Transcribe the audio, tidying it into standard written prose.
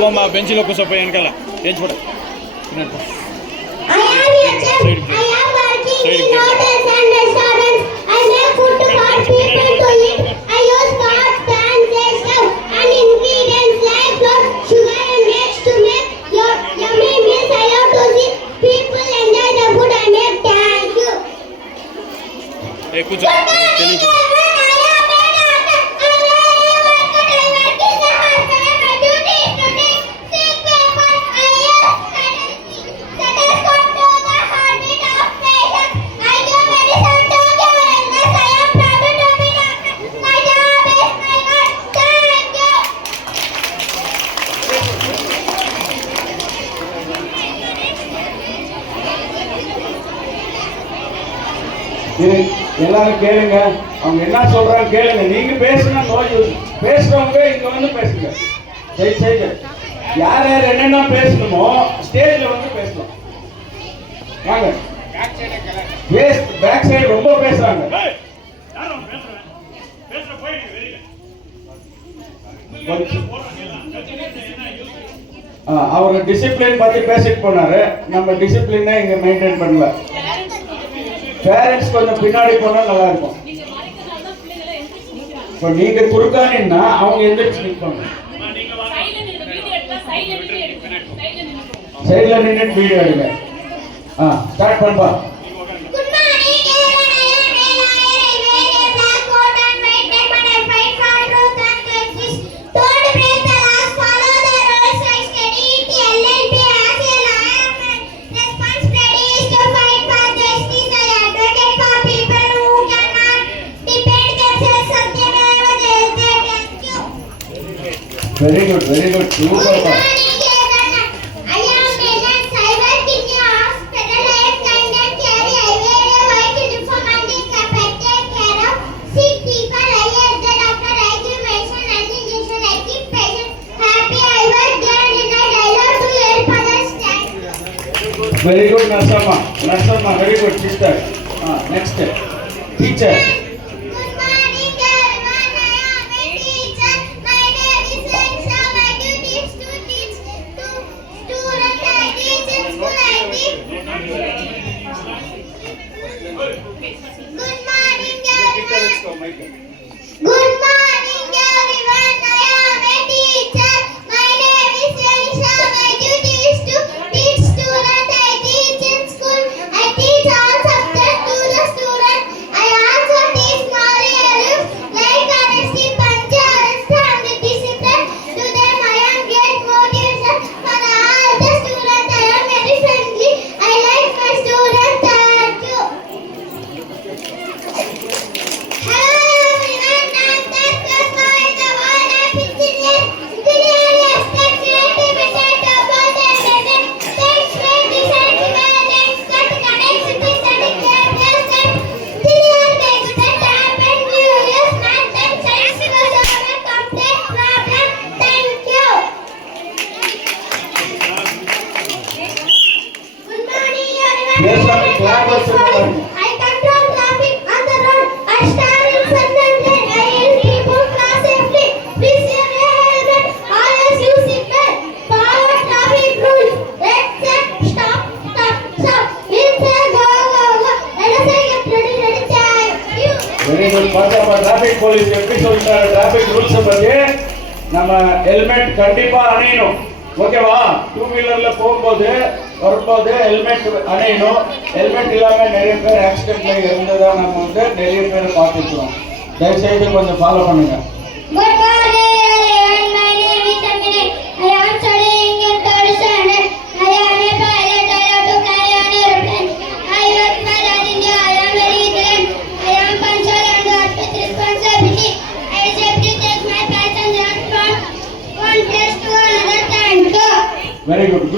పోమ్మా బెంచ్లో కూర్చోపోయి వెనకాల బెంచ్ కూడా కూర్చో తెలియదు. எல்லாரும் கேளுங்க, அவங்க என்ன சொல்றாங்க கேளுங்க. நீங்க பேசுனா நோய், பேசுறவங்க இங்க வந்து பேசுங்க. சரி யார் யார் என்னென்ன பேசணுமோ ஸ்டேஜ்ல வந்து பேசணும். வாங்க, பேக் சைடு ரொம்ப பேசுறாங்க. அவர் டிசிப்ளின் பத்தி பேசிட்டு போனாரு. நம்ம டிசிப்ளினை இங்க மெயின்டைன் பண்ணல. பேரண்ட்ஸ் கொஞ்சம் பின்னாடி போனா நல்லா இருக்கும். இப்போ நீங்க குறுக்கானீங்கன்னா அவங்க எந்திரிச்சு நிற்பாங்க. சைட்ல நின்று வீடியோ எடுங்க. ஸ்டார்ட் பண்ணுப்பா. Very good, super. Good morning, I am Melan Cyber Kenya Hospital at London Cherry Highway. White uniform and is take care of sick people. I am the doctor. I give medicine and injection. I keep patient happy. I work there in a dialogue to help others stand. Very good, Narsama, very good, sister. Next, teacher. Good morning, everyone. I am a teacher. My name is Yanisha. My duty is to teach students. I teach in school. I teach all subjects to the students. I also teach values like honesty, punctuality, and discipline. To them, I am great motivation for all the students. I am very friendly. I like my students. Thank you. I control traffic on the road. I stand in front of the lane. People cross safely. Please wear a helmet. Always use seatbelt. Follow traffic rules. Red set. Stop. Green set. Go. Let us say get ready. Thank you. Very good. Traffic police எப்படி சொல்றாங்க? Traffic rules பத்தி நம்ம ஹெல்மெட் கண்டிப்பா அணியணும். ஓகேவா? டூ வீலர்ல போகும்போது வரும்போது ஹெல்மெட் அணியணும். ஹெல்மெட் இல்லாம நிறைய பேர் ஆக்சிடென்ட்ல இருந்ததா நம்ம வந்து நிறைய பேர் பார்த்துக்கிறோம். தயவுசெய்து கொஞ்சம் ஃபாலோ பண்ணுங்க. Good morning, my name is Amine. I am studying in third standard. I am a pilot. I have to fly on aeroplane. I work for India. I am very vigilant. I am punctual and work with responsibility. I safely take my passengers from one place to another. Thank you. Very good.